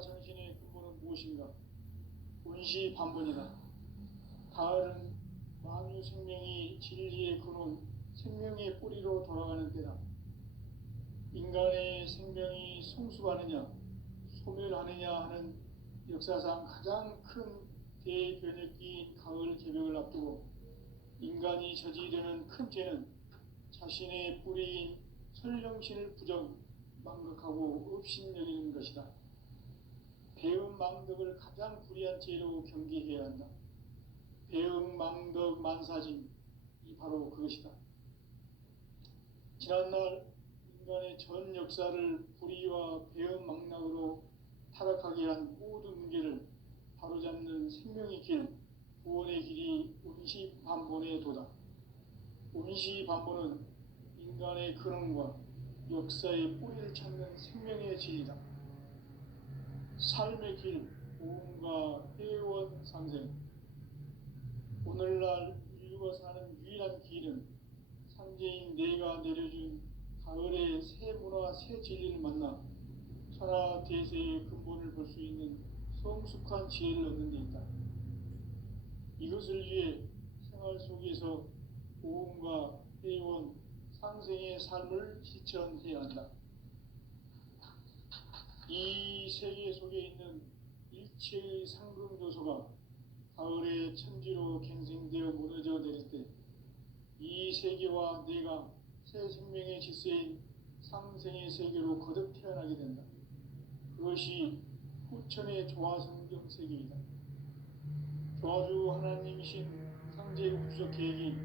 정신의 근본은 무엇인가? 운시반본이다. 가을은 만유 생명이 진리의 근원, 생명의 뿌리로 돌아가는 때다. 인간의 생명이 성숙하느냐, 소멸하느냐 하는 역사상 가장 큰 대변혁기인 가을 개벽을 앞두고 인간이 저지르는 큰 죄는 자신의 뿌리인 설령신을 망각하고 업신여기는 것이다. 배은망덕을 가장 불의한 죄로 경계해야 한다. 배은망덕 만사짐이 바로 그것이다. 지난날 인간의 전 역사를 불의와 배은망락으로 타락하게 한 모든 문제를 바로잡는 생명의 길, 구원의 길이 운시반본의 도다. 운시반본은 인간의 근원과 역사의 뿌리를 찾는 생명의 진리다. 삶의 길, 보험과 회원 상생. 오늘날 인류가 사는 유일한 길은 상제인 내가 내려준 가을의 새 문화, 새 진리를 만나 천하 대세의 근본을 볼 수 있는 성숙한 지혜를 얻는 데 있다. 이것을 위해 생활 속에서 보험과 회원 상생의 삶을 실천해야 한다. 이 세계 속에 있는 일체의 상금 요소가 가을의 천지로 갱생되어 무너져 내릴 때 이 세계와 내가 새 생명의 질서인 상생의 세계로 거듭 태어나게 된다. 그것이 후천의 조화성경 세계이다. 조화주 하나님이신 상제 우주적 계획이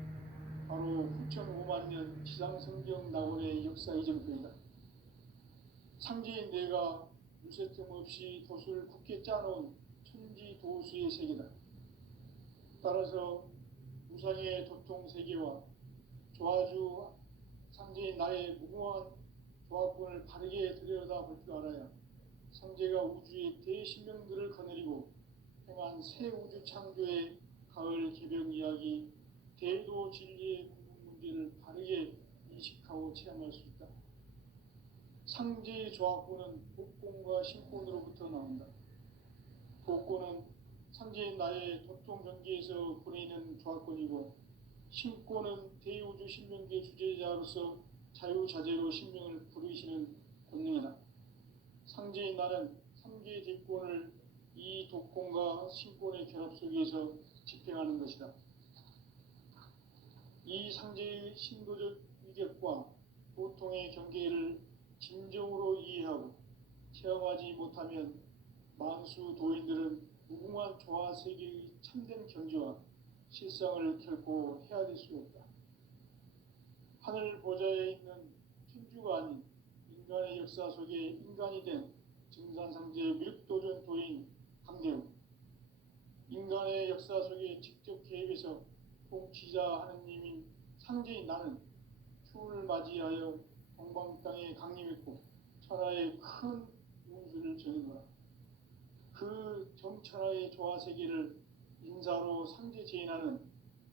바로 후천 5만 년 지상성경 낙원의 역사 이정표이다. 상제인 내가 물새틈 없이 돛을 굳게 짜놓은 천지도수의 세계다. 따라서 무상의 도통세계와 조화주 상제인 나의 무궁한 조합권을 바르게 들여다볼 줄 알아야 상제가 우주의 대신명들을 거느리고 행한 새 우주 창조의 가을 개벽 이야기, 대도 진리의 궁극 문제를 바르게 인식하고 체험할 수 있다. 상제의 조합권은 복권과 신권으로부터 나온다. 복권은 상제인 나의 도통 경계에서 보내는 조합권이고, 신권은 대우주 신명계 주제자로서 자유자재로 신명을 부르시는 권능이다. 상제인 나는 3개의 대권을 이 독권과 신권의 결합 속에서 집행하는 것이다. 이 상제의 신도적 위격과 보통의 경계를 진정으로 이해하고 체험하지 못하면 만수 도인들은 무궁한 조화 세계의 참된 경지와 실상을 결코 헤아릴 수 없다. 하늘 보좌에 있는 천주가 아닌 인간의 역사 속에 인간이 된 증산상제 밀도전 도인 강대우, 인간의 역사 속에 직접 개입해서 통치자 하느님인 상제인 나는 추운을 맞이하여 동방 땅에 강림했고 천하의 큰 운수를 정한 거라. 그 정천하의 조화세계를 인사로 상제 제인하는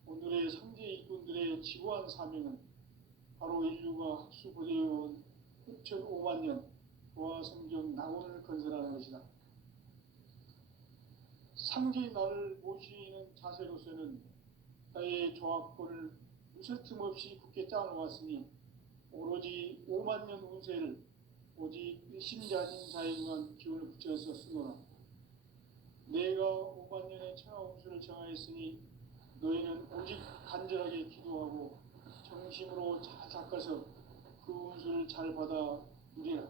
오늘의 상제 일꾼들의 지구한 사명은 바로 인류가 학수고대해온 6,5만 년 조화성경 낙원을 건설하는 것이다. 상제인 나를 모시는 자세로서는 나의 조합권을 무쇠틈 없이 굳게 짜놓았으니 오로지 5만 년 운세를 오직 일심자진 자에게만 기운을 붙여서 쓰노라. 내가 5만 년의 천하 운수를 정하였으니 너희는 오직 간절하게 기도하고 정심으로 잘 닦아서 그 운수를 잘 받아 누리라.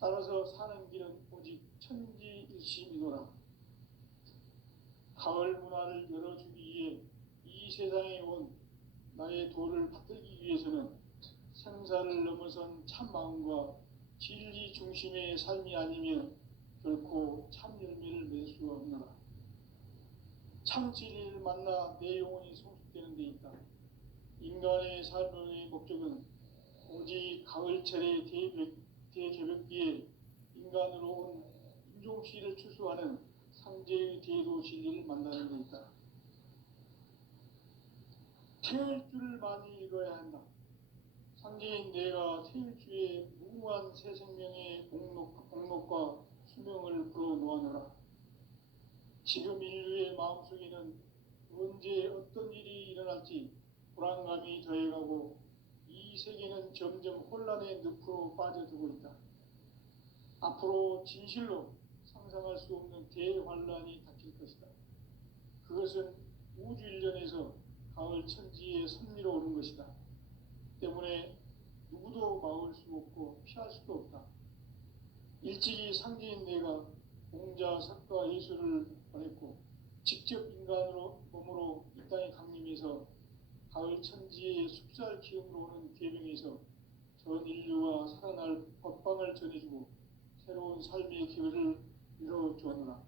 따라서 사는 길은 오직 천지일심이노라. 가을 문화를 열어주기 위해 이 세상에 온 나의 도를 받들기 위해서는 생사를 넘어선 참 마음과 진리 중심의 삶이 아니면 결코 참 열매를 맺을 수가 없노라. 참 진리를 만나 내 영혼이 성숙되는 데 있다. 인간의 삶의 목적은 오직 가을철의 대개벽기에 인간으로 온 인종시를 추수하는 상제의 대도 진리를 만나는 데 있다. 태일주를 많이 읽어야 한다. 상제인 내가 태일주의 무궁한 새 생명의 공록과 소명을 불어놓아노라. 지금 인류의 마음속에는 언제 어떤 일이 일어날지 불안감이 더해가고 이 세계는 점점 혼란의 늪으로 빠져들고 있다. 앞으로 진실로 상상할 수 없는 대환란이 닥칠 것이다. 그것은 우주 일련에서 가을 천지의 섭리로 오는 것이다. 때문에 누구도 막을 수 없고 피할 수도 없다. 일찍이 상제인 내가 공자, 석가, 예수를 보냈고 직접 인간으로 몸으로 이 땅에 강림해서 가을 천지의 숲살 기음으로 오는 계명에서 전 인류와 살아날 법방을 전해주고 새로운 삶의 기회를 이뤄주었노라.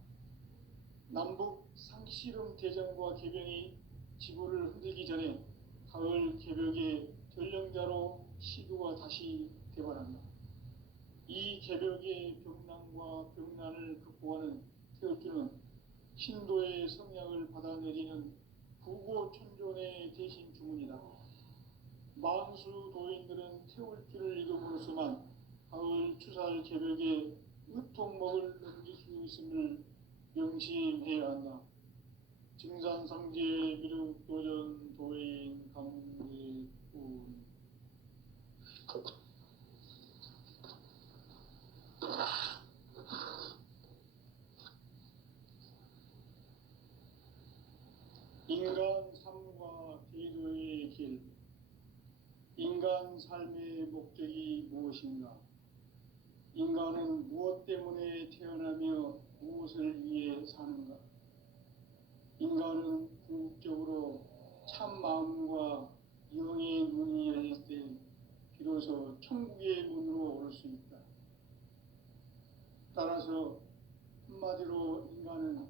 남북 상씨름 대전과 계병이 지구를 흔들기 전에 가을 개벽의 전령자로 시도가 다시 개발한다. 이 개벽의 병난과 병난을 극복하는 태울주는 신도의 성약을 받아내리는 부고천존의 대신 주문이다. 만수 도인들은 태울주를 읽음으로써만 가을 추살 개벽의 의통목을 넘길 수 있음을 명심해야 한다. 증산상제 미륵도전 도인 강대군. 인간 삶과 기도의 길. 인간 삶의 목적이 무엇인가? 인간은 무엇 때문에 태어나며 무엇을 위해 사는가? 인간은 궁극적으로 참 마음과 영의 문이 열릴 때 비로소 천국의 문으로 올 수 있다. 따라서 한마디로 인간은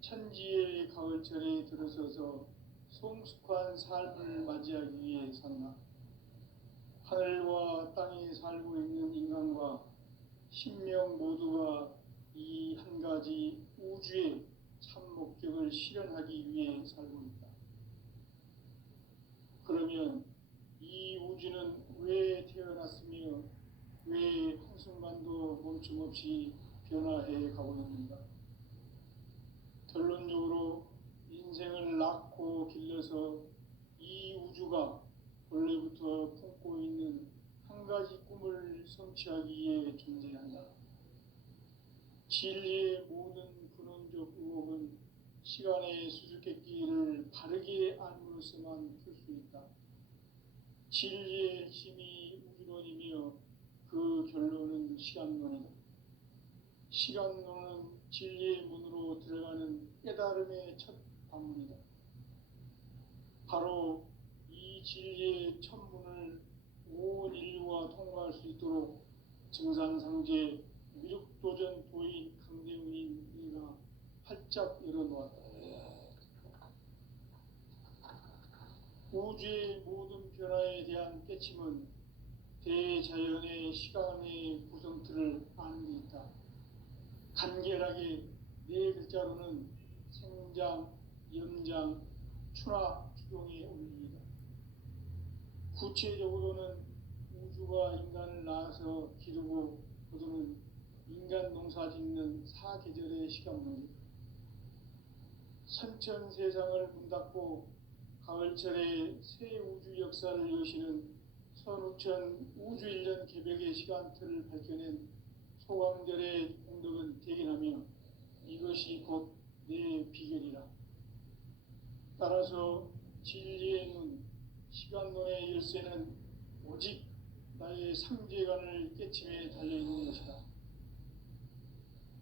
천지의 가을철에 들어서서 성숙한 삶을 맞이하기 위해 산다. 하늘과 땅에 살고 있는 인간과 신명 모두가 이 한 가지 우주의 참 목적을 실현하기 위해 살고 있다. 그러면 이 우주는 왜 태어났으며 왜 한순간도 멈춤없이 변화해 가고 있는가? 결론적으로 인생을 낳고 길러서 이 우주가 원래부터 품고 있는 한 가지 꿈을 성취하기 위해 존재한다. 진리의 모든 근원적 의혹은 시간의 수수께끼를 바르게 알므로서만 풀 수 있다. 진리의 핵심이 우주론이며 그 결론은 시간론이다. 시간론은 진리의 문으로 들어가는 깨달음의 첫 방문이다. 바로 이 진리의 첫 문을 온 인류가 통과할 수 있도록 증산상제 미륵도전 도인 강대훈인 이가 활짝 열어놓았다. 우주의 모든 변화에 대한 깨침은 대자연의 시간의 구성틀을 아는 데 있다. 간결하게 네 글자로는 생장, 염장, 추나 추동의 원리이다. 구체적으로는 우주가 인간을 낳아서 기르고 거두는 인간 농사 짓는 사계절의 시간론이다. 선천 세상을 문 닫고 가을철에 새 우주 역사를 여시는 선우천 우주일년 개벽의 시간틀을 밝혀낸 소강절의 공덕은 대견하며 이것이 곧 내 비결이라. 따라서 진리의 눈, 시간론의 열쇠는 오직 나의 상제관을 깨침에 달려있는 것이다.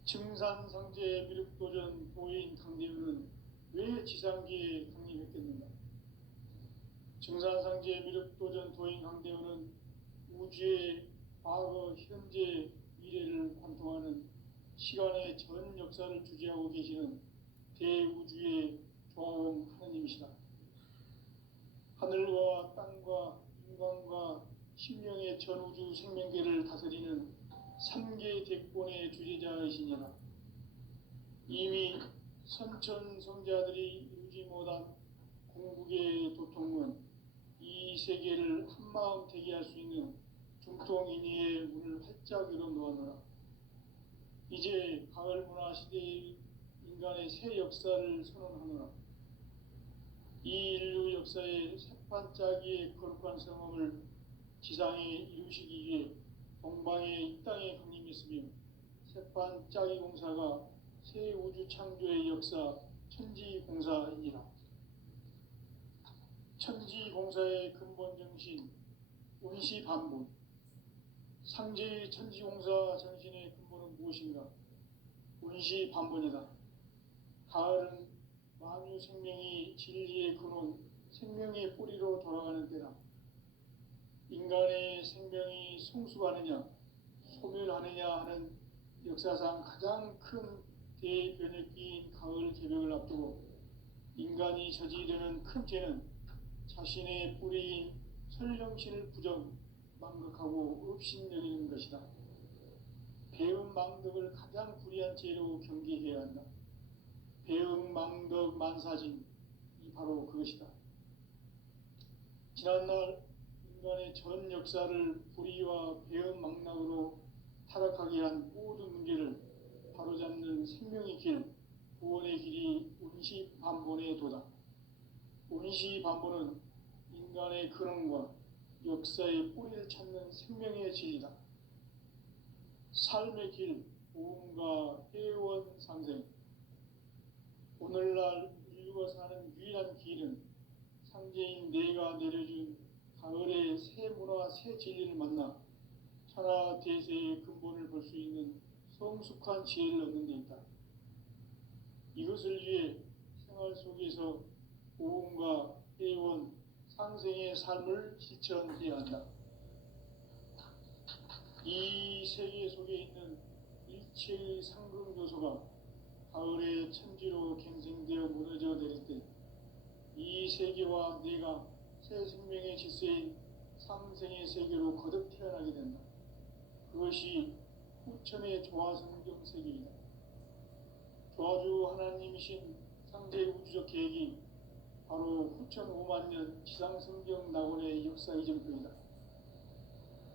증산상제 미륵도전 도인 강대훈은 왜 지상기에 강림했겠는가? 증산상제 미륵도전 도인 강대훈은 우주의 과거, 현재, 미래를 관통하는 시간의 전 역사를 주재하고 계시는 대우주의 조화원 하느님이시다. 하늘과 땅과 인간과 신명의 전우주 생명계를 다스리는 3개 대권의 주재자이시니라. 이미 선천 성자들이 이루지 못한 궁극의 도통문, 이 세계를 한마음 되게 할 수 있는 중통인의의 문을 활짝 열어놓아노라. 이제 가을 문화 시대의 인간의 새 역사를 선언하노라. 이 인류 역사의 새판짜기의 거룩한 성험을 지상에 이루시기 위해 동방의 이 땅에 강림했으며 새판짜기 공사가 새 우주 창조의 역사 천지공사이니라. 천지공사의 근본 정신 운시반본. 상제의 천지공사 정신의 근본은 무엇인가? 운시반본이다. 가을은 만유 생명이 진리의 근원, 생명의 뿌리로 돌아가는 때다. 인간의 생명이 성숙하느냐, 소멸하느냐 하는 역사상 가장 큰 대변혁기인 가을 개벽을 앞두고 인간이 저지르는 큰 죄는 자신의 뿌리인 설령신을 부정, 망극하고 업신여기는 것이다. 배음 망덕을 가장 불의한 죄로 경계해야 한다. 배음 망덕 만사진이 바로 그것이다. 지난날 인간의 전 역사를 불의와 배음 망락으로 타락하게 한 모든 문제를 바로잡는 생명의 길, 구원의 길이 운시반본의 도다. 운시반본은 인간의 근원과 역사의 뿌리를 찾는 생명의 진리다. 삶의 길, 보험과 회원 상생. 오늘날 인류가 사는 유일한 길은 상제인 내가 내려준 가을의 새 문화, 새 진리를 만나 천하 대세의 근본을 볼 수 있는 성숙한 지혜를 얻는 데 있다. 이것을 위해 생활 속에서 보험과 회원, 상생의 삶을 실천해야 한다. 이 세계 속에 있는 일체의 상승 요소가 가을의 천지로 갱생되어 무너져 내릴 때 이 세계와 내가 새 생명의 질서인 상생의 세계로 거듭 태어나게 된다. 그것이 후천의 조화성경 세계이다. 조화주 하나님이신 상대 우주적 계획이 바로 후천 5만 년 지상성경 낙원의 역사 이전표이다.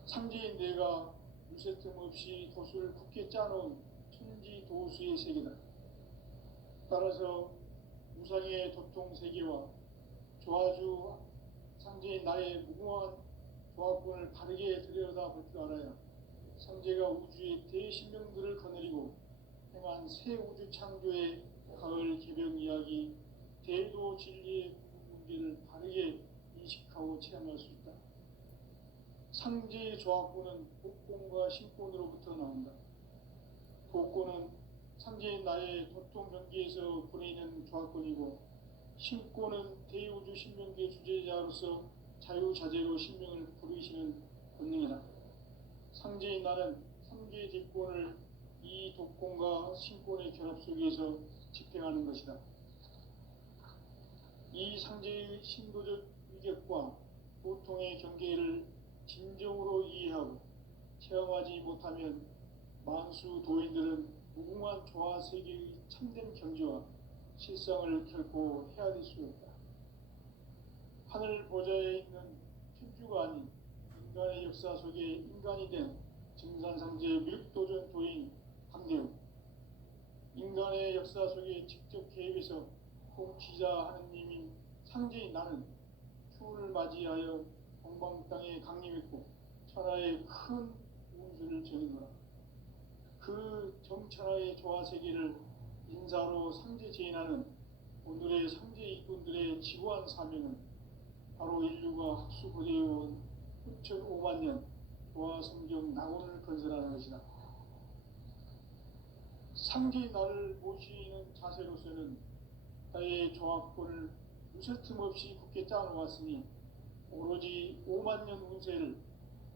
상제인 내가 물새 틈 없이 도수를 굳게 짜놓은 천지 도수의 세계다. 따라서 무상의 도통 세계와 조화주 상제인 나의 무궁한 조합권을 바르게 들여다볼 줄 알아야 상제가 우주의 대신명들을 거느리고 행한 새 우주 창조의 가을 개벽 이야기, 대도 진리의 문제를 바르게 인식하고 체험할 수 있다. 상제의 조합권은 복권과 신권으로부터 나온다. 복권은 상제인 나의 도통 경계에서 보내는 조합권이고, 신권은 대우주 신명계 주제자로서 자유자재로 신명을 부르시는 본능이다. 상제인 나는 상계 직권을 이 독권과 신권의 결합 속에서 집행하는 것이다. 이 상제의 신도적 위격과 보통의 경계를 진정으로 이해하고 체험하지 못하면 만수 도인들은 무궁한 조화 세계의 참된 경지와 실상을 결코 헤아릴 수 없다. 하늘 보좌에 있는 천주가 아닌 인간의 역사 속에 인간이 된 증산상제 밀도전 도인 함대우, 인간의 역사 속에 직접 개입해서 통치자 하느님인 상제인 나는 추운을 맞이하여 동방 땅에 강림했고 천하의 큰 운수를 정해노라. 그 정천하의 조화세계를 인사로 상제 제인하는 오늘의 상제 일꾼들의 지구한 사명은 바로 인류가 학수고대해온 후천 5만 년 조화성경 낙원을 건설하는 것이다. 상제의 나를 모시는 자세로서는 나의 조합권을 무쇠 틈 없이 굳게 짜놓았으니 오로지 5만 년 운세를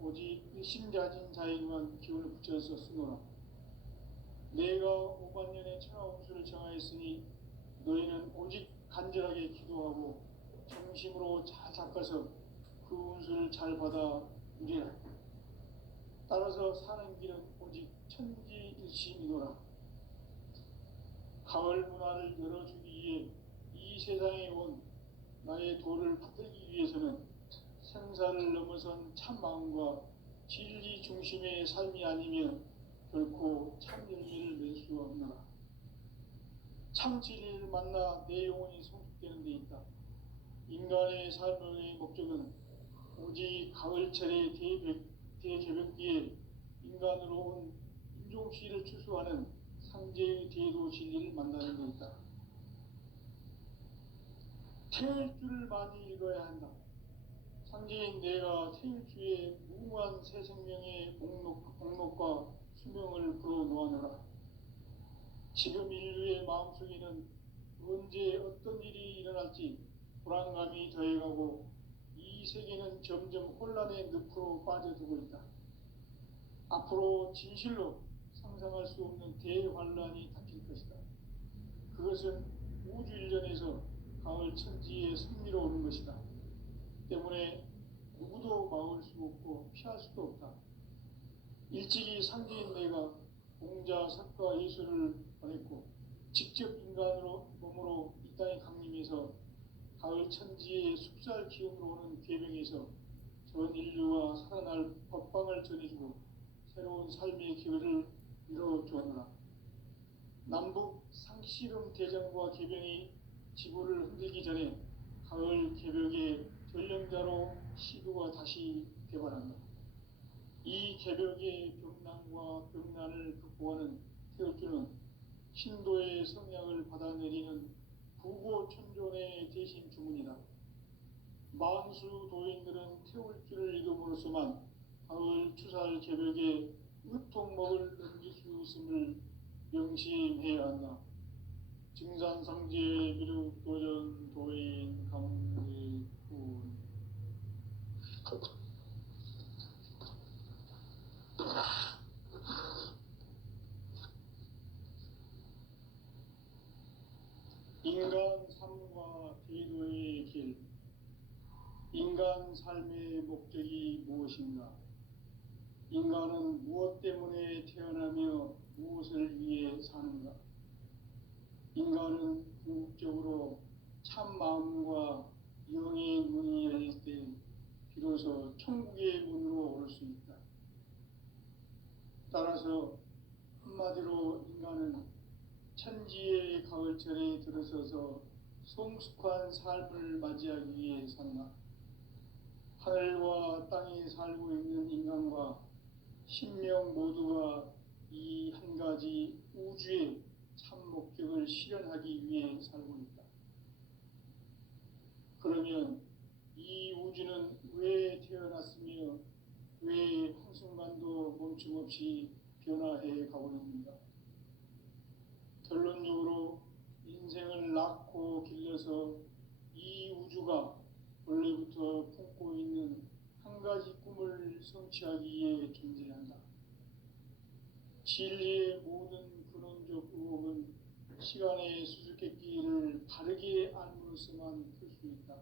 오직 일심자진 자에게만 기운을 붙여서 쓰노라. 내가 5만 년의 천하 운수를 정하였으니 너희는 오직 간절하게 기도하고 정심으로 잘 닦아서 그 운수를 잘 받아 누리라. 따라서 사는 길은 오직 천지일심이노라. 가을 문화를 열어주기 위해 이 세상에 온 나의 도를 받들기 위해서는 생사를 넘어선 참마음과 진리 중심의 삶이 아니면 결코 참 열매를 없노라. 참 진리를 만나 내 영혼이 성숙되는 데 있다. 인간의 삶의 목적은 오직 가을철의 대개벽 뒤에 인간으로 온 인종시를 추수하는 상제의 대도 진리를 만나는 데 있다. 태일주를 많이 읽어야 한다. 상제인 내가 태일주의 무궁한 새 생명의 목록과 수명을 불어놓아노라. 지금 인류의 마음속에는 언제 어떤 일이 일어날지 불안감이 더해가고 이 세계는 점점 혼란의 늪으로 빠져들고 있다. 앞으로 진실로 상상할 수 없는 대환란이 닥칠 것이다. 그것은 우주 일련에서 가을 천지의 승리로 오는 것이다. 때문에 누구도 막을 수 없고 피할 수도 없다. 일찍이 상제인 내가 공자, 석가, 예수를 보냈고 직접 인간으로 몸으로 이 땅에 강림해서 가을 천지의 숲살 기운으로 오는 궤병에서 전 인류와 살아날 법방을 전해주고 새로운 삶의 기회를 이뤄주었노라. 남북 상씨름 대전과 궤병이 지구를 흔들기 전에 가을 개벽의 전령자로 시도가 다시 개발한다. 이 개벽의 병난과 병난을 극복하는 태울주는 신도의 성약을 받아내리는 부고천존의 대신 주문이다. 만수 도인들은 태울주를 읽음으로써만 가을 추살 개벽의 으통목을 넘길 수 있음을 명심해야 한다. 증산상제 미륵도전 도인 강대군. 인간 삶과 대도의 길. 인간 삶의 목적이 무엇인가? 인간은 무엇 때문에 태어나며 무엇을 위해 사는가? 인간은 궁극적으로 참 마음과 영의 문이 열릴 때 비로소 천국의 문으로 오를 수 있다. 따라서 한마디로 인간은 천지의 가을철에 들어서서 성숙한 삶을 맞이하기 위해 산다. 하늘과 땅에 살고 있는 인간과 신명 모두가 이 한 가지 우주의 참 목적을 실현하기 위해 살고 있다. 그러면 이 우주는 왜 태어났으며 왜 한순간도 멈춤없이 변화해 가고 있는가? 결론적으로 인생을 낳고 길러서 이 우주가 원래부터 품고 있는 한 가지 꿈을 성취하기 위해 존재한다. 진리의 모든 근원적 의혹은 시간의 수수께끼를 바르게 알므로서만 풀 수 있다.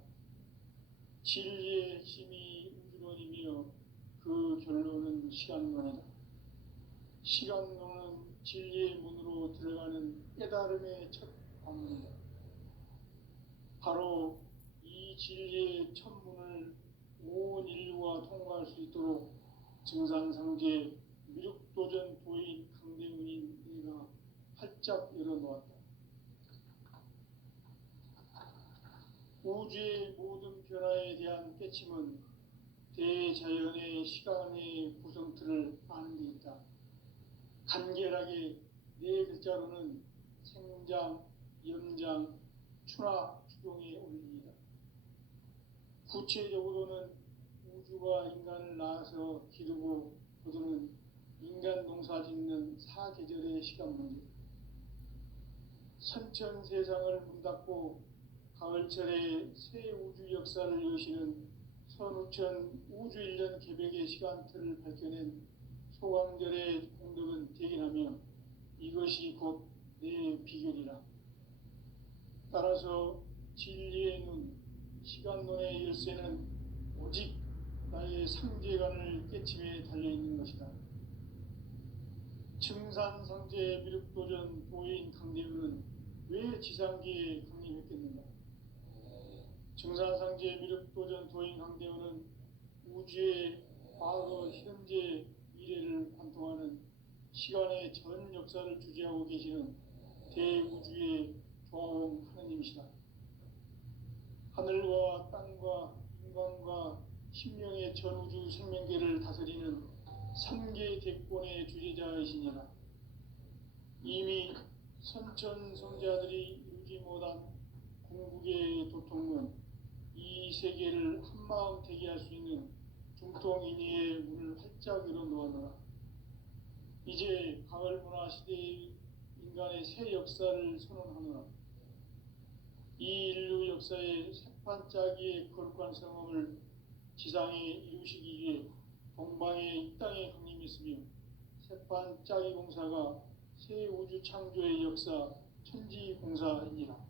진리의 핵심이 우주론이며 그 결론은 시간론이다. 시간론은 진리의 문으로 들어가는 깨달음의 첫 관문이다. 바로 이 진리의 첫 문을 온 인류가 통과할 수 있도록 증산상제 미륵도전 도인 강대문인 내가 활짝 열어놓았다. 우주의 모든 변화에 대한 깨침은 대자연의 시간의 구성틀을 아는 데 있다. 간결하게 네 글자로는 생장, 염장, 추나 추동의 원리이다. 구체적으로는 우주가 인간을 낳아서 기르고 거두는 인간 농사 짓는 사계절의 시간 문제. 선천 세상을 문닫고 가을철에 새 우주 역사를 여시는 선우천 우주 일년 개벽의 시간틀을 밝혀낸 소강절의 공덕은 대긴하며 이것이 곧 내 비결이라. 따라서 진리의 눈, 시간론의 열쇠는 오직 나의 상제관을 깨침에 달려있는 것이다. 증산상제 미륵도전 도인 강대문은 왜 지상계에 강림했겠는가? 증산상제 미륵도전 도인 강대문은 우주의 과거, 현재, 미래를 관통하는 시간의 전 역사를 주재하고 계시는 대우주의 조화원 하느님이시다. 하늘과 땅과 인간과 신명의 전우주 생명계를 다스리는 삼계 대권의 주재자이시니라. 이미 선천성자들이 이루지 못한 궁극의 도통은 이 세계를 한마음 되게 할 수 있는 중통인의의 문을 활짝 열어 놓았노라. 이제 가을 문화 시대의 인간의 새 역사를 선언하노라. 이 인류 역사의 새판짜기의 거룩한 성험을 지상에 이루시기 위해 동방의 이 땅에 강림했으며 새판짜기 공사가 새 우주 창조의 역사 천지공사이니라.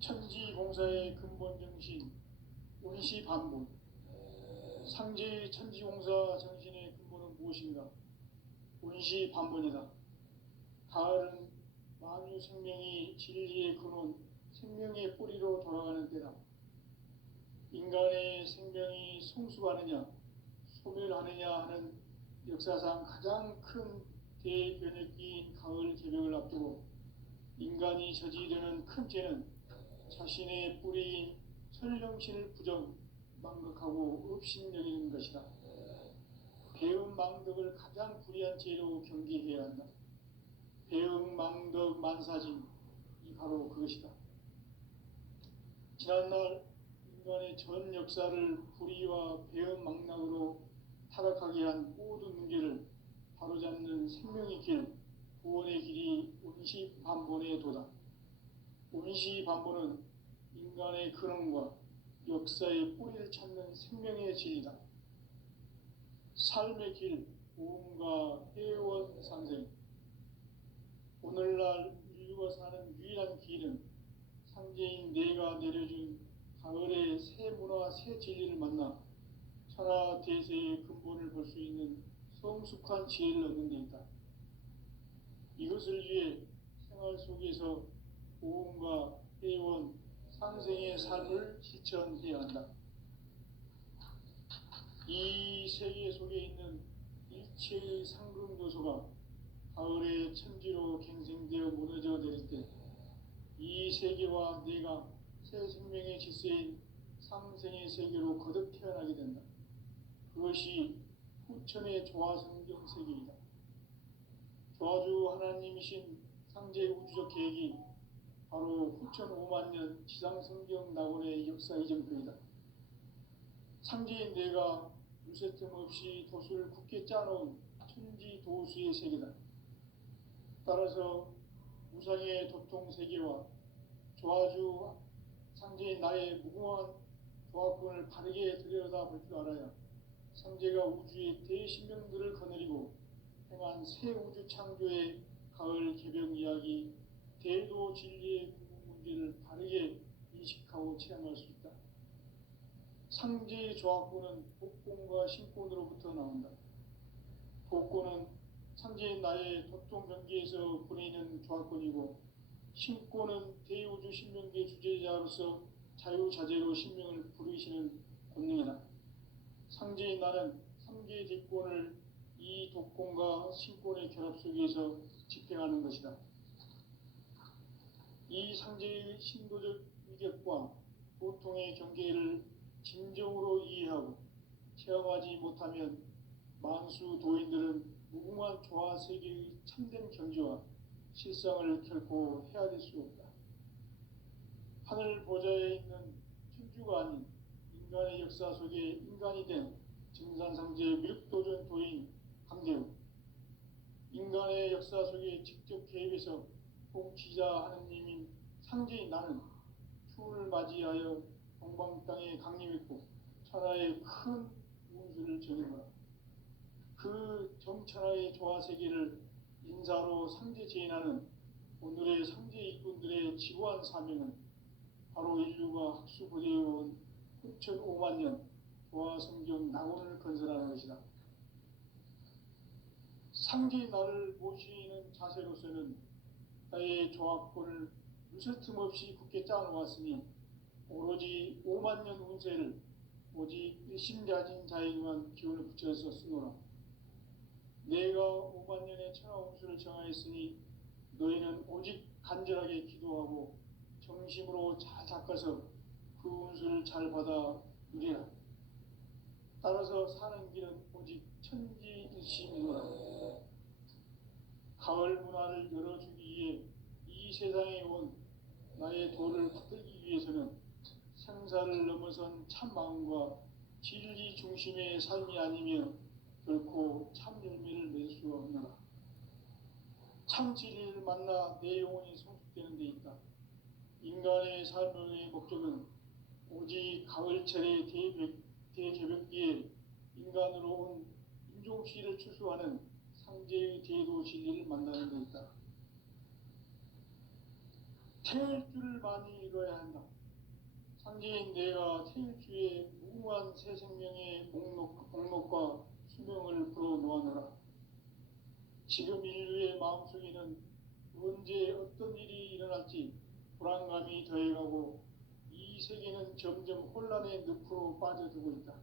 천지공사의 근본 정신 운시반본. 상제의 천지공사 정신의 근본은 무엇인가? 운시반본이다. 가을은 만유 생명이 진리의 근원, 생명의 뿌리로 돌아가는 때다. 인간의 생명이 성숙하느냐, 소멸하느냐 하는 역사상 가장 큰 대변혁기인 가을 개벽을 앞두고 인간이 저지르는 큰 죄는 자신의 뿌리인 설령신을 부정, 망각하고 업신여기는 것이다. 배음 망덕을 가장 불의한 죄로 경계해야 한다. 배음 망덕 만사진, 이 바로 그것이다. 지난날 인간의 전 역사를 불의와 배음 망락으로 타락하게 한 모든 문제를 바로잡는 생명의 길, 구원의 길이 운시반본의 도다. 운시반본은 인간의 근원과 역사의 뿌리를 찾는 생명의 진리다. 삶의 길, 보험과 회원 상생. 오늘날 인류가 사는 유일한 길은 상제인 내가 내려준 가을의 새 문화, 새 진리를 만나 천하 대세의 근본을 볼 수 있는 성숙한 지혜를 얻는 데 있다. 이것을 위해 생활 속에서 보험과 회원, 상생의 삶을 실천해야 한다. 이 세계 속에 있는 일체의 상금 요소가 가을의 천지로 갱생되어 무너져 내릴 때 이 세계와 내가 새 생명의 질서인 상생의 세계로 거듭 태어나게 된다. 그것이 후천의 조화성경 세계이다. 조화주 하나님이신 상제의 우주적 계획이 바로 후천 5만 년 지상성경 낙원의 역사 이정표이다. 상제인 내가 유세 틈 없이 도수를 굳게 짜놓은 천지 도수의 세계다. 따라서 우상의 도통 세계와 조화주 상제인 나의 무궁한 조화권을 바르게 들여다볼 줄 알아야 상제가 우주의 대신명들을 거느리고 행한 새 우주 창조의 가을 개벽 이야기, 대도 진리의 궁극 문제를 바르게 인식하고 체험할 수 있다. 상제의 조화권은 복권과 신권으로부터 나온다. 복권은 상제인 나의 도통 경계에서 보내는 조화권이고, 신권은 대우주 신명계 주제자로서 자유자재로 신명을 부르시는 권능이다. 상제인 나는 삼계 대권을 이 독권과 신권의 결합 속에서 집행하는 것이다. 이 상제의 신도적 위격과 보통의 경계를 진정으로 이해하고 체험하지 못하면 만수 도인들은 무궁한 조화 세계의 참된 경지와 실상을 결코 헤아릴 수 없다. 하늘 보좌에 있는 천주가 아닌 인간의 역사 속에 인간이 된 증산상제의 미륵도전 도인 강대우, 인간의 역사 속에 직접 개입해서 통치자 하느님인 상제인 나는 추운을 맞이하여 동방 땅에 강림했고 천하의 큰 운수를 전해보라. 그 정천하의 조화세계를 인사로 상제 제인하는 오늘의 상제 일꾼들의 지구한 사명은 바로 인류가 학수고대해온 6,5만 년 조화성경 낙원을 건설하는 것이다. 상제의 나를 모시는 자세로서는 나의 조합권을 유세틈 없이 굳게 짜놓았으니 오로지 5만 년 운세를 오직 일심자진 자에게만 기운을 붙여서 쓰노라. 내가 5만 년의 천하 운수를 정하였으니 너희는 오직 간절하게 기도하고 정심으로 잘 닦아서 그 운수를 잘 받아 누리라. 따라서 사는 길은 오직 천지일심이로라. 가을 문화를 열어주기 위해 이 세상에 온 나의 도를 붙들기 위해서는 생사를 넘어선 참 마음과 진리 중심의 삶이 아니면 결코 참 열매를 낼 수 없노라. 참 진리를 만나 내 영혼이 성숙되는 데 있다. 인간의 삶의 목적은 오직 가을철의 대개벽기에 인간으로 온 인종시를 추수하는 상제의 대도 진리를 만나는 데 있다. 태울 줄을 많이 이뤄야 한다. 상제인 내가 태울 주에 무궁한 새 생명의 목록과 수명을 불어놓아노라. 지금 인류의 마음속에는 언제 어떤 일이 일어날지 불안감이 더해가고 이 세계는 점점 혼란의 늪으로 빠져들고 있다.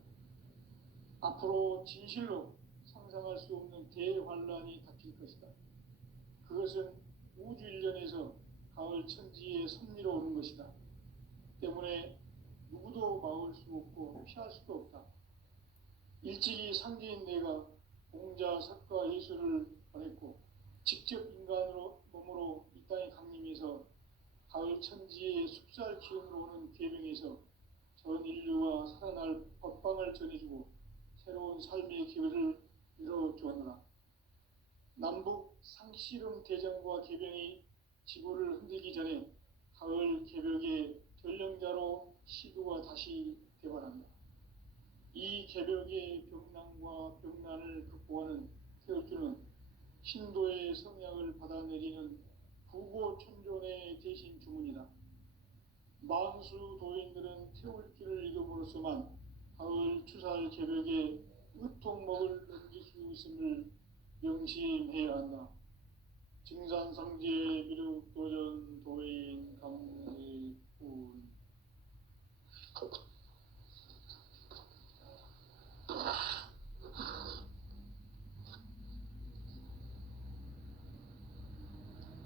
앞으로 진실로 상상할 수 없는 대환란이 닥칠 것이다. 그것은 우주 일련에서 가을 천지의 섭리로 오는 것이다. 때문에 누구도 막을 수 없고 피할 수도 없다. 일찍이 상제인 내가 공자, 석가, 예수를 보냈고 직접 인간으로 몸으로 이 땅에 강림해서 가을 천지의 숲살 기운으로 오는 계명에서 전 인류와 살아날 법방을 전해주고 새로운 삶의 기회를 이뤄주었노라. 남북 상씨름 대전과 개병이 지구를 흔들기 전에 가을 개벽의 전령자로 시도가 다시 개발한다. 이 개벽의 병난과 병난을 극복하는 태울주는 신도의 성약을 받아내리는 부고천존의 대신 주문이다. 만수 도인들은 태울주를 이름으로서만 가을 추살 개벽에 으통목을 넘길 수 있음을 명심해야 한다. 증산상제 미륵도전 도인 감리군.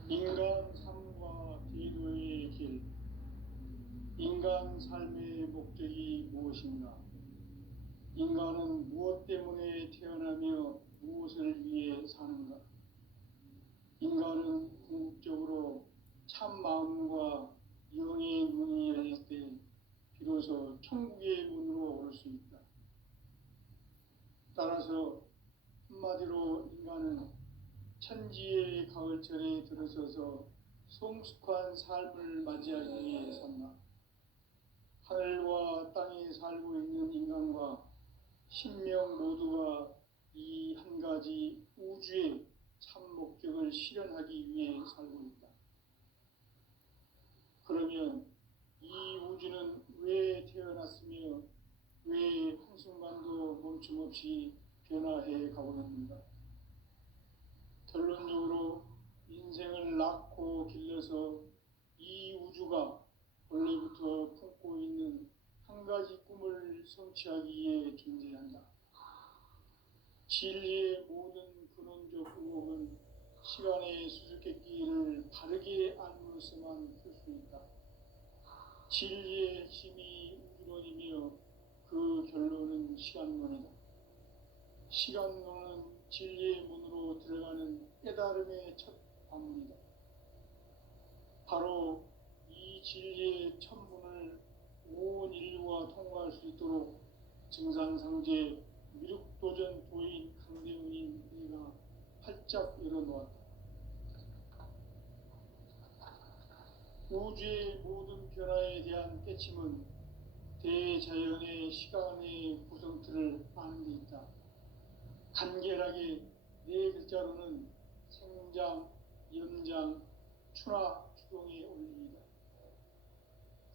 인간 삶과 대도의 길. 인간 삶의 목적이 무엇인가? 인간은 무엇 때문에 태어나며 무엇을 위해 사는가? 인간은 궁극적으로 참 마음과 영의 문이 열릴 때 비로소 천국의 문으로 오를 수 있다. 따라서 한마디로 인간은 천지의 가을철에 들어서서 성숙한 삶을 맞이하기 위해 산다. 하늘과 땅에 살고 있는 인간과 신명 모두가 이 한 가지 우주의 참 목적을 실현하기 위해 살고 있다. 그러면 이 우주는 왜 태어났으며 왜 한순간도 멈춤없이 변화해 가고 있는가? 결론적으로 인생을 낳고 길러서 이 우주가 원래부터 품고 있는 한 가지 꿈을 성취하기 위해 존재한다. 진리의 모든 근원적 의혹은 시간의 수수께끼를 바르게 알므로서만 풀 수 있다. 진리의 핵심이 우주론이며 그 결론은 시간론이다. 시간론은 진리의 문으로 들어가는 깨달음의 첫 관문이다. 바로 이 진리의 천문을 온 인류가 통과할 수 있도록 증산상제 미륵도전 도인 강대훈인 이가 활짝 열어놓았다. 우주의 모든 변화에 대한 깨침은 대자연의 시간의 구성틀을 아는 데 있다. 간결하게 네 글자로는 생장, 연장, 추나 추동의 원리이다.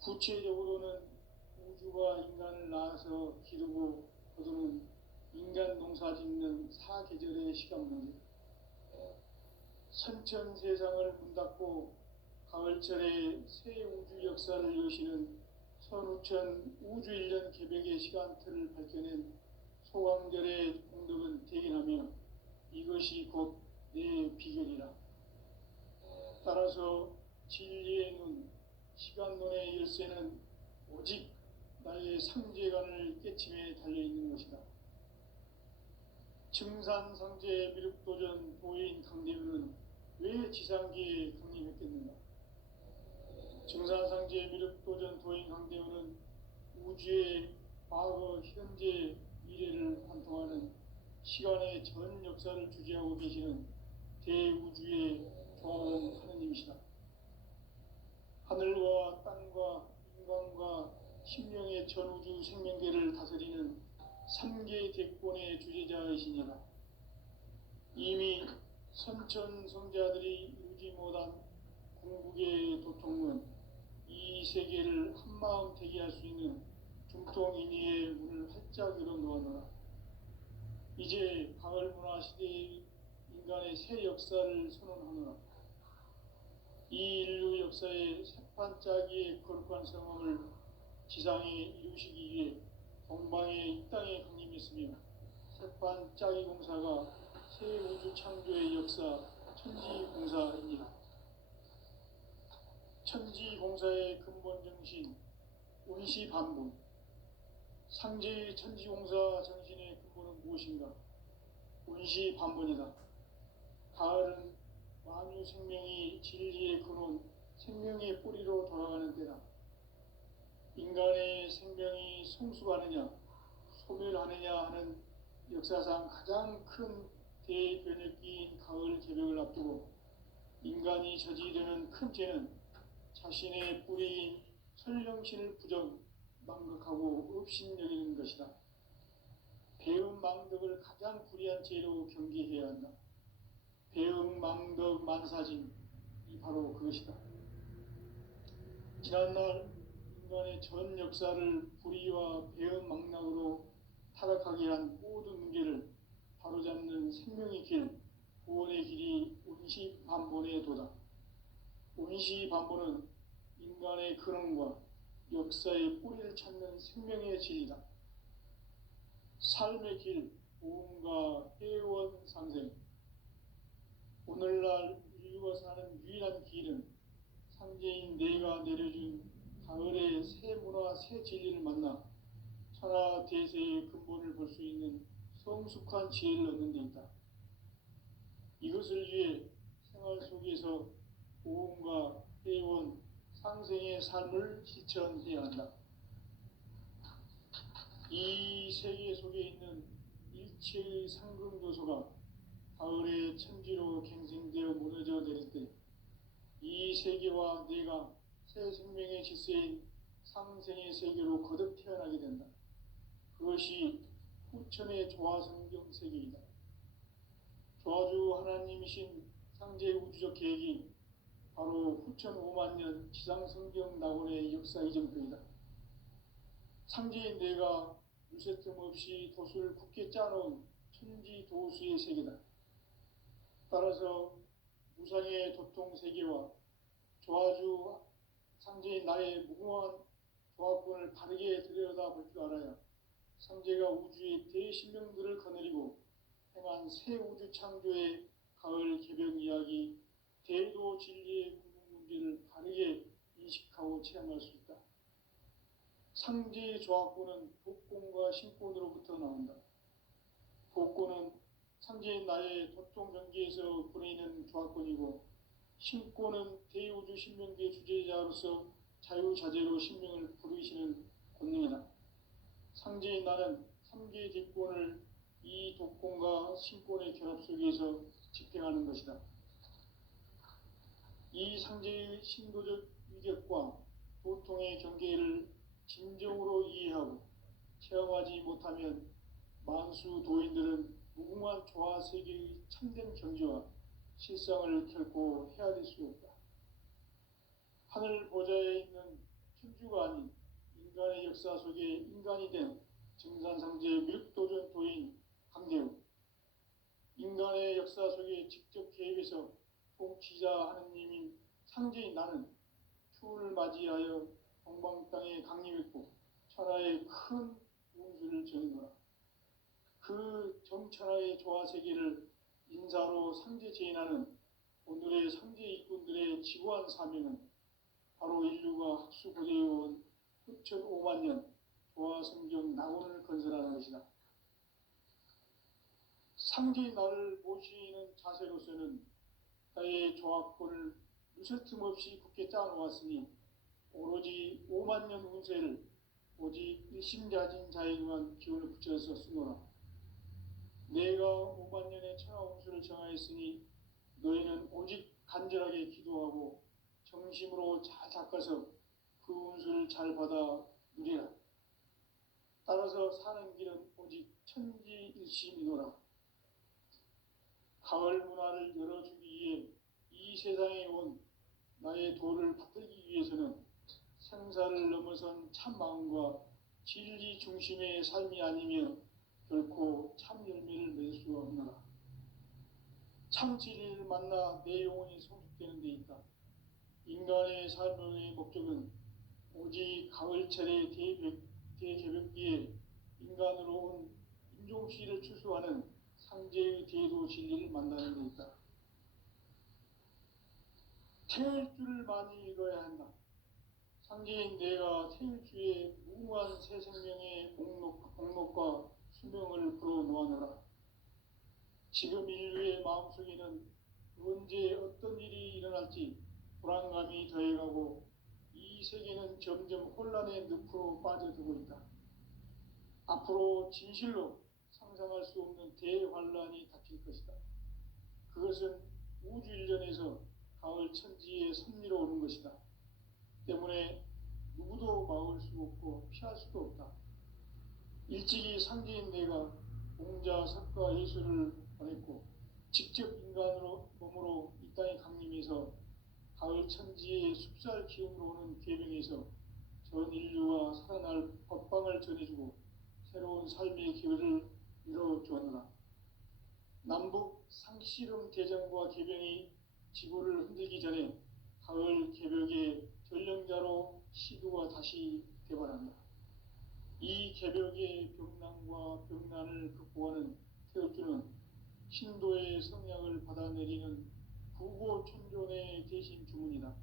구체적으로는 우주가 인간을 낳아서 기르고 거두는 인간 농사 짓는 사계절의 시간 문제. 선천 세상을 문 닫고 가을철에 새 우주 역사를 여시는 선우천 우주 1년 개벽의 시간틀을 밝혀낸 소강절의 공덕은 대견하며 이것이 곧 내 비결이라. 따라서 진리의 눈, 시간론의 열쇠는 오직 나의 상제관을 깨침에 달려있는 것이다. 증산상제 미륵도전 도인 강대우는 왜 지상계에 강림했겠는가? 증산상제 미륵도전 도인 강대우는 우주의 과거, 현재, 미래를 관통하는 시간의 전 역사를 주재하고 계시는 대우주의 종 하느님이시다. 하늘과 땅과 인간과 심령의 전우주 생명계를 다스리는 삼계 대권의 주재자이시니라. 이미 선천성자들이 이루지 못한 궁극의 도통은 이 세계를 한마음 되게 할 수 있는 중통인의의 문을 활짝 열어놓았노라. 이제 가을 문화 시대의 인간의 새 역사를 선언하노라. 이 인류 역사의 새판짜기의 거룩한 성함을 지상에 이루시기 위해 동방의 이 땅에 강림했으며 새판짜기 공사가 새 우주 창조의 역사 천지공사입니다. 천지공사의 근본 정신 운시반분. 상제의 천지공사 정신의 근본은 무엇인가? 운시반분이다. 가을은 만유 생명이 진리의 근원, 생명의 뿌리로 돌아가는 때다. 인간의 생명이 성숙하느냐, 소멸하느냐 하는 역사상 가장 큰 대변혁기인 가을 개벽을 앞두고 인간이 저지르는 큰 죄는 자신의 뿌리인 설령신을 망각하고 업신여기는 것이다. 배은망덕을 가장 불의한 죄로 경계해야 한다. 배은망덕 만사진이 바로 그것이다. 지난날 인간의 전 역사를 불의와 배은망락으로 타락하게 한 모든 문제를 바로잡는 생명의 길, 구원의 길이 운시반본의 도다. 운시반본은 인간의 근원과 역사의 뿌리를 찾는 생명의 진리다. 삶의 길, 보험과 회원 상생. 오늘날 인류가 사는 유일한 길은 상제인 내가 내려준 가을의 새 문화, 새 진리를 만나 천하 대세의 근본을 볼 수 있는 성숙한 지혜를 얻는 데 있다. 이것을 위해 생활 속에서 보험과 회원, 상생의 삶을 실천해야 한다. 이 세계 속에 있는 일체의 상금 요소가 가을의 천지로 갱생되어 무너져 내릴 때 이 세계와 내가 새 생명의 질서인 상생의 세계로 거듭 태어나게 된다. 그것이 후천의 조화성경 세계이다. 조화주 하나님이신 상제 우주적 계획이 바로 후천 5만년 지상성경 낙원의 역사 이전표이다. 상제인 내가 물새틈 없이 돛을 굳게 짜놓은 천지도수의 세계다. 따라서 무상의 도통 세계와 조화주 상제인 나의 무궁한 조합권을 바르게 들여다볼 줄 알아야 상제가 우주의 대신명들을 거느리고 행한 새 우주 창조의 가을 개벽 이야기, 대도 진리의 궁극 문제를 바르게 인식하고 체험할 수 있다. 상제의 조합권은 독권과 신권으로부터 나온다. 독권은 상제인 나의 도통 경계에서 보내는 조합권이고, 신권은 대우주 신명계 주제자로서 자유자재로 신명을 부르시는 권능이다. 상제인 나는 3개의 뒷권을 이 독권과 신권의 결합 속에서 집행하는 것이다. 이 상제의 신도적 위격과 도통의 경계를 진정으로 이해하고 체험하지 못하면 만수 도인들은 무궁한 조화세계의 참된 경지와 실상을 결코 헤아릴 수 없다. 하늘 보좌에 있는 천주가 아닌 인간의 역사 속에 인간이 된 증산상제 미륵도전 도인 강대우, 인간의 역사 속에 직접 개입해서 통치자 하느님인 상제인 나는 추운을 맞이하여 동방 땅에 강림했고 천하의 큰 운수를 전했노라. 그 정천하의 조화세계를 인사로 상제 제인하는 오늘의 상제 일꾼들의 지구한 사명은 바로 인류가 학수고대해온 흡천 5만 년 조화 성경 낙원을 건설하는 것이다. 상제의 나를 모시는 자세로서는 나의 조합권을 누설 틈 없이 굳게 짜놓았으니 오로지 5만 년 운세를 오직 일심자진 자에게만 기운을 붙여서 쓰노라. 내가 5만 년의 천하 운수를 정하였으니 너희는 오직 간절하게 기도하고 정심으로 잘 닦아서 그 운수를 잘 받아 누리라. 따라서 사는 길은 오직 천지일심이노라. 가을 문화를 열어주기 위해 이 세상에 온 나의 도를 받들기 위해서는 생사를 넘어선 참 마음과 진리 중심의 삶이 아니면 결코 참 열매를 맺을 수가 없노라. 참 진리를 만나 내 영혼이 성숙되는 데 있다. 인간의 삶의 목적은 오직 가을철의 대개벽기에 인간으로 온 인종시를 추수하는 상제의 대도 진리를 만나는 데 있다. 태을 줄을 많이 읽어야 한다. 상제인 내가 태일주의 무궁한 새 생명의 목록과 수명을 불어놓아노라. 지금 인류의 마음속에는 언제 어떤 일이 일어날지 불안감이 더해가고 이 세계는 점점 혼란의 늪으로 빠져들고 있다. 앞으로 진실로 상상할 수 없는 대환란이 닥칠 것이다. 그것은 우주 일련에서 가을 천지의 섭리로 오는 것이다. 때문에 누구도 막을 수 없고 피할 수도 없다. 일찍이 상제인 내가 공자, 석가, 예수를 보냈고 직접 인간으로 몸으로 이 땅에 강림해서 가을 천지의 숲살 기운으로 오는 계명에서 전 인류와 살아날 법방을 전해주고 새로운 삶의 기회를 이뤄주었노라. 남북 상씨름 대전과 계병이 지구를 흔들기 전에 가을 개벽의 전령자로 시도가 다시 개발한다. 이 개벽의 병난과 병난을 극복하는 태엽주는 신도의 성약을 받아내리는 구고천존의 대신 주문이다.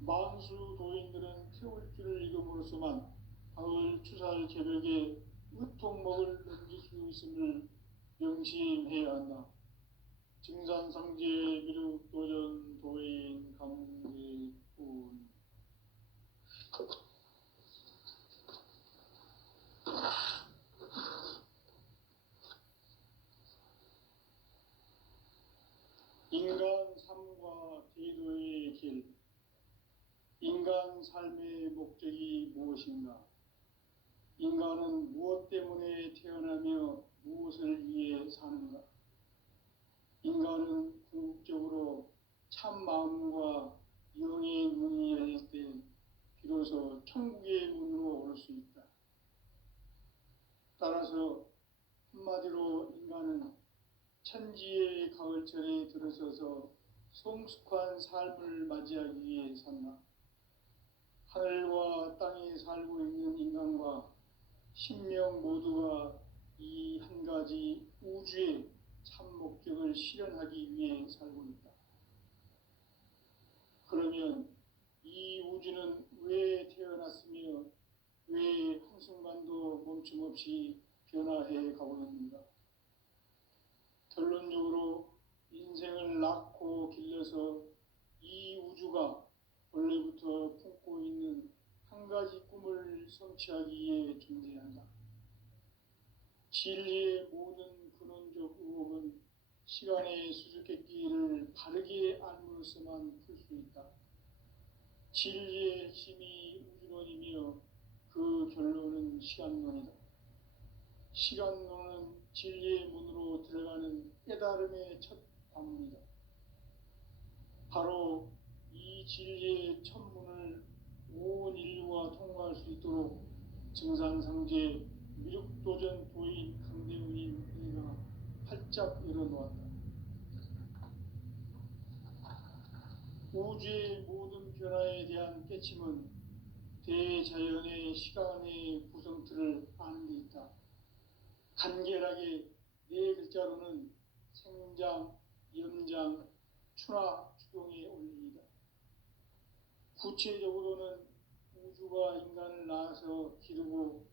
만수 도인들은 태울주를 읽음으로써만 가을 추살 개벽의 으통목을 넘길 수 있음을 명심해야 한다. 증산상제 미륵도전 도인 강제군. 인간 삶과 제도의 길. 인간 삶의 목적이 무엇인가? 인간은 무엇 때문에 태어나며 무엇을 위해 사는가? 인간은 궁극적으로 참 마음과 영의 문이 열릴 때 비로소 천국의 문으로 오를 수 있다. 따라서 한마디로 인간은 천지의 가을철에 들어서서 성숙한 삶을 맞이하기 위해 산다. 하늘과 땅에 살고 있는 인간과 신명 모두가 이 한 가지 우주의 참 목적을 실현하기 위해 살고 있다. 그러면 이 우주는 왜 태어났으며 왜 한순간도 멈춤없이 변화해 가고 있는가? 결론적으로 인생을 낳고 길러서 이 우주가 원래부터 품고 있는 한 가지 꿈을 성취하기 위해 존재한다. 진리의 모든 근원적 의혹은 시간의 수수께끼를 바르게 알므로서만 풀 수 있다. 진리의 핵심이 우주론이며 그 결론은 시간론이다. 시간론은 진리의 문으로 들어가는 깨달음의 첫 관문이다. 바로 이 진리의 첫 문을 온 인류가 통과할 수 있도록 증산상제 미륵도전 도인 강대훈이 내가 활짝 열어놓았다. 우주의 모든 변화에 대한 깨침은 대자연의 시간의 구성틀을 아는 데 있다. 간결하게 네 글자로는 생장, 연장, 추나 추동에 올립니다. 구체적으로는 우주가 인간을 낳아서 기르고